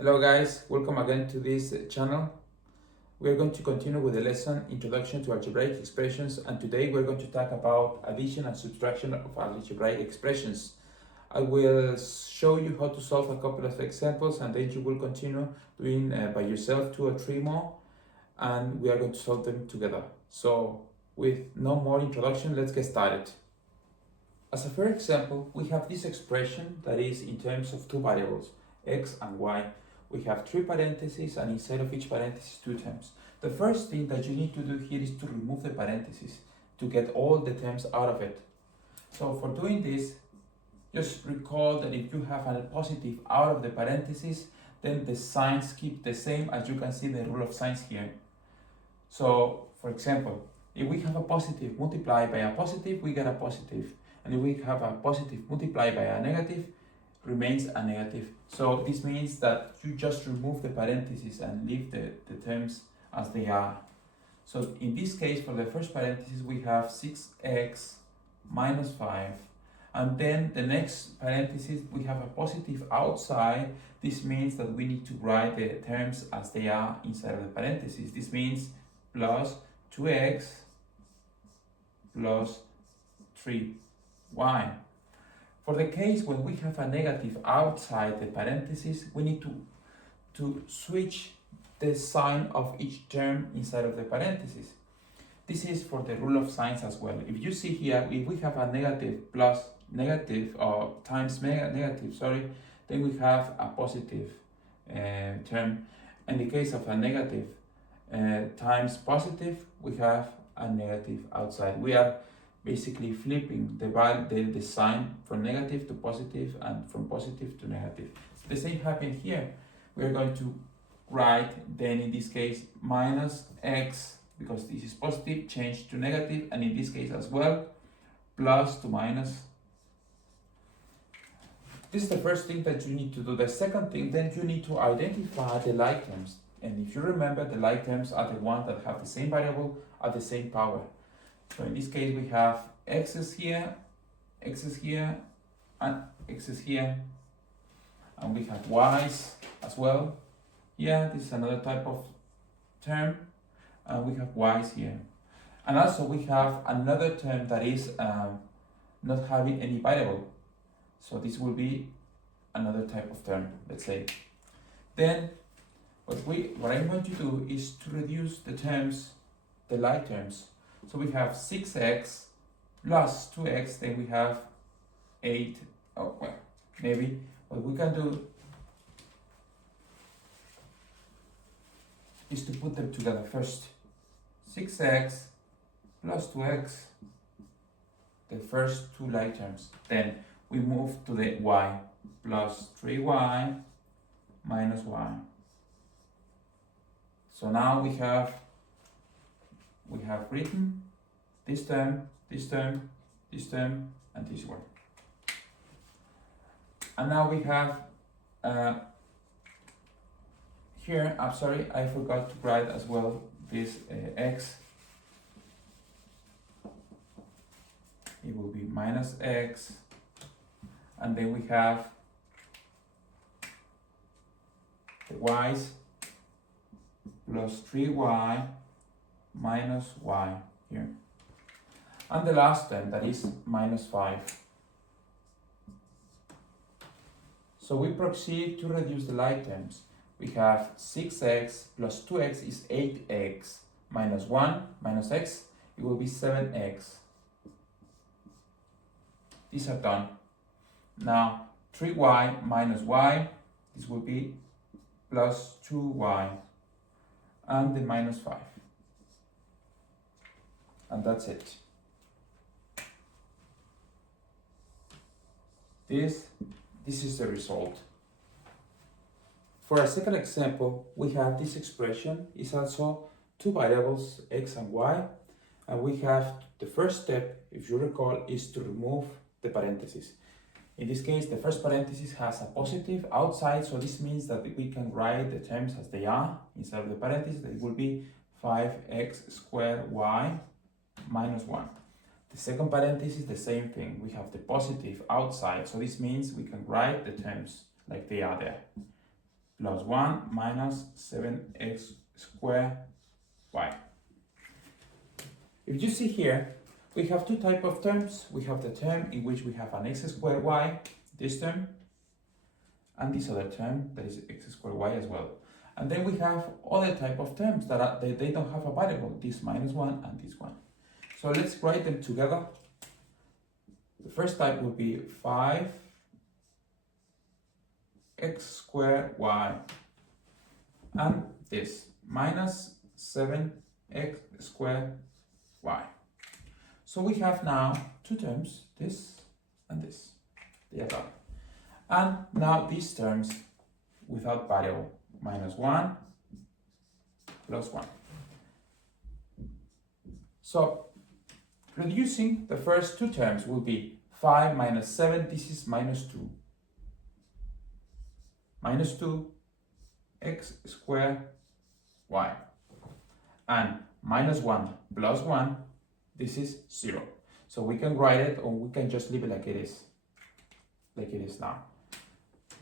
Hello guys, welcome again to this channel. We are going to continue with the lesson Introduction to Algebraic Expressions, and today we're going to talk about addition and subtraction of algebraic expressions. I will show you how to solve a couple of examples, and then you will continue doing by yourself 2 or 3 more, and we are going to solve them together. So with no more introduction, let's get started. As a first example, we have this expression that is in terms of 2 variables, x and y. We have 3 parentheses, and inside of each parenthesis 2 terms. The first thing that you need to do here is to remove the parentheses to get all the terms out of it. So for doing this, just recall that if you have a positive out of the parentheses, then the signs keep the same, as you can see the rule of signs here. So for example, if we have a positive multiplied by a positive, we get a positive. And if we have a positive multiplied by a negative, remains a negative. So this means that you just remove the parentheses and leave the terms as they are. So in this case, for the first parenthesis, we have 6x minus 5. And then the next parenthesis, we have a positive outside. This means that we need to write the terms as they are inside of the parentheses. This means plus 2x plus 3y. For the case when we have a negative outside the parentheses, we need to switch the sign of each term inside of the parentheses. This is for the rule of signs as well. If you see here, if we have a negative plus negative or times negative, then we have a positive term. In the case of a negative times positive, we have a negative outside. We are basically flipping the sign from negative to positive and from positive to negative. So the same happened here. We are going to write then in this case minus x, because this is positive, change to negative, and in this case as well, plus to minus. This is the first thing that you need to do. The second thing, then you need to identify the like terms. And if you remember, the like terms are the ones that have the same variable at the same power. So in this case, we have x's here, and x's here, and we have y's as well. Here, this is another type of term, and we have y's here. And also we have another term that is not having any variable. So this will be another type of term, let's say. Then what I'm going to do is to reduce the terms, the like terms. So we have 6x plus 2x, then we have 8. Oh, well, maybe what we can do is to put them together first. 6x plus 2x, the first 2 like terms. Then we move to the y, plus 3y minus y. So now we have written this term, this term, this term, and this one. And now we have here, I'm sorry, I forgot to write as well this x. It will be minus x, and then we have the y's plus 3y minus y here. And the last term, that is minus 5. So we proceed to reduce the like terms. We have 6x plus 2x is 8x minus 1 minus x, it will be 7x. These are done. Now 3y minus y, this will be plus 2y, and the minus 5. And that's it. This is the result. For our second example, we have this expression. It's also 2 variables, x and y. And we have the first step, if you recall, is to remove the parentheses. In this case, the first parenthesis has a positive outside, so this means that we can write the terms as they are inside of the parentheses. It will be 5x squared y minus 1. The second parenthesis, the same thing. We have the positive outside, so this means we can write the terms like they are there. plus 1 minus 7x squared y. If you see here, we have two types of terms. We have the term in which we have an x squared y, this term, and this other term that is x squared y as well. And then we have other type of terms that they don't have a variable, this minus 1 and this one. So let's write them together. The first type will be 5x squared y, and this minus 7x squared y. So we have now two terms, this and this. They are done. And now these terms without variable, minus 1 plus 1. So reducing the first two terms will be 5 minus 7, this is minus 2. Minus 2 x squared y. And minus 1 plus 1, this is 0. So we can write it, or we can just leave it like it is now.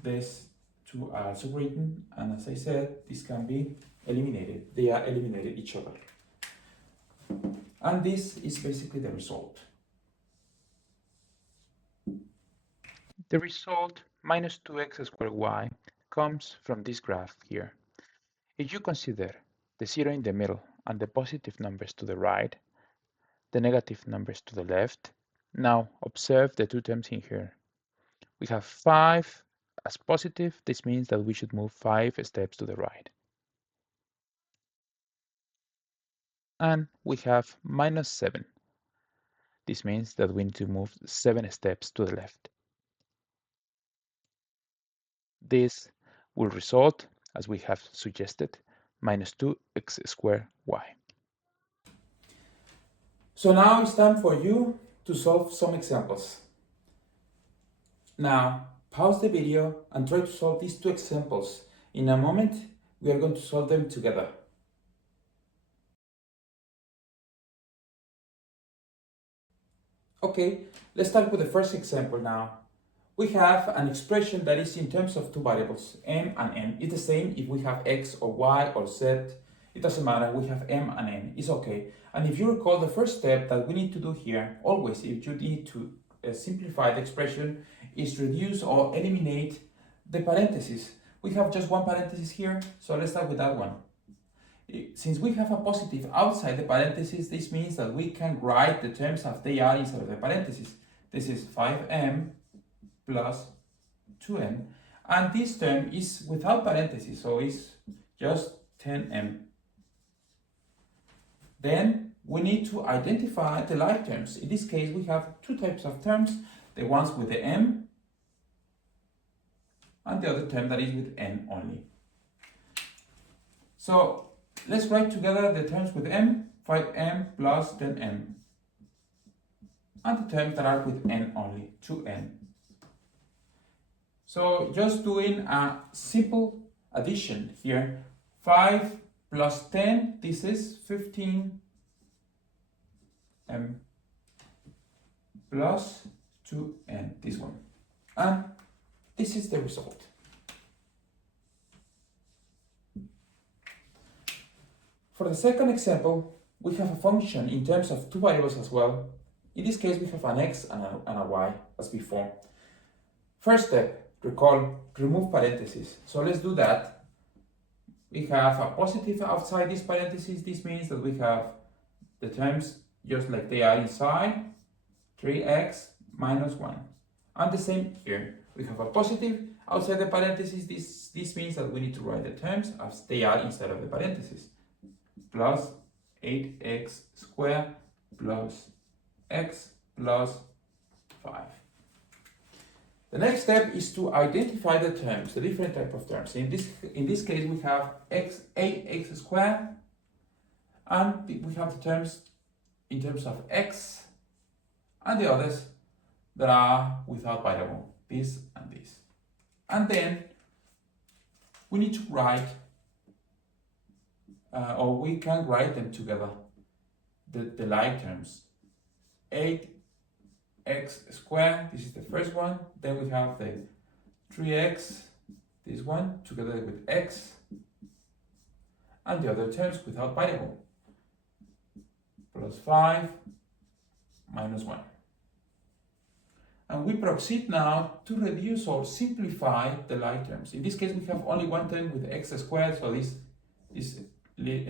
These two are also written, and as I said, this can be eliminated. They are eliminated each other. And this is basically the result. The result, minus 2x squared y, comes from this graph here. If you consider the 0 in the middle and the positive numbers to the right, the negative numbers to the left, now observe the two terms in here. We have 5 as positive. This means that we should move 5 steps to the right. And we have minus 7. This means that we need to move 7 steps to the left. This will result, as we have suggested, minus 2x squared y. So now it's time for you to solve some examples. Now, pause the video and try to solve these two examples. In a moment, we are going to solve them together. Okay, let's start with the first example now. We have an expression that is in terms of two variables, m and n. It's the same if we have x or y or z. It doesn't matter, we have m and n, it's okay. And if you recall, the first step that we need to do here, always if you need to simplify the expression, is reduce or eliminate the parentheses. We have just one parenthesis here, so let's start with that one. Since we have a positive outside the parentheses, this means that we can write the terms as they are inside of the parentheses. This is 5m plus 2n, and this term is without parentheses, so it's just 10m. Then we need to identify the like terms. In this case, we have two types of terms, the ones with the m and the other term that is with n only. So let's write together the terms with m, 5m plus 10m, and the terms that are with n only, 2n. So just doing a simple addition here, 5 plus 10, this is 15m plus 2n, this one. And this is the result. For the second example, we have a function in terms of two variables as well. In this case, we have an x and a y as before. First step, recall, remove parentheses. So let's do that. We have a positive outside these parentheses. This means that we have the terms just like they are inside, 3x minus 1. And the same here. We have a positive outside the parentheses. This means that we need to write the terms as they are inside of the parentheses. Plus 8x squared plus x plus 5. The next step is to identify the terms, the different type of terms. In this case, we have 8x squared, and we have the terms in terms of x, and the others that are without variable, this and this. And then we need to write, or we can write them together, the like terms. 8x squared, this is the first one. Then we have the 3x, this one together with x, and the other terms without variable. Plus 5 minus 1. And we proceed now to reduce or simplify the like terms. In this case, we have only one term with x squared, so this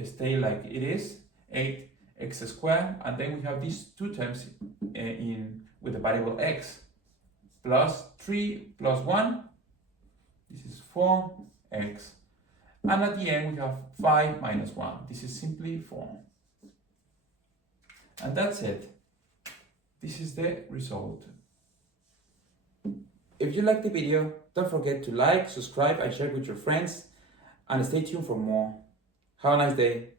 stay like it is, 8x squared, and then we have these two terms with the variable x, plus 3 plus 1, this is 4x, and at the end we have 5 minus 1, this is simply 4. And that's it. This is the result. If you liked the video, don't forget to like, subscribe, and share with your friends, and stay tuned for more. Have a nice day.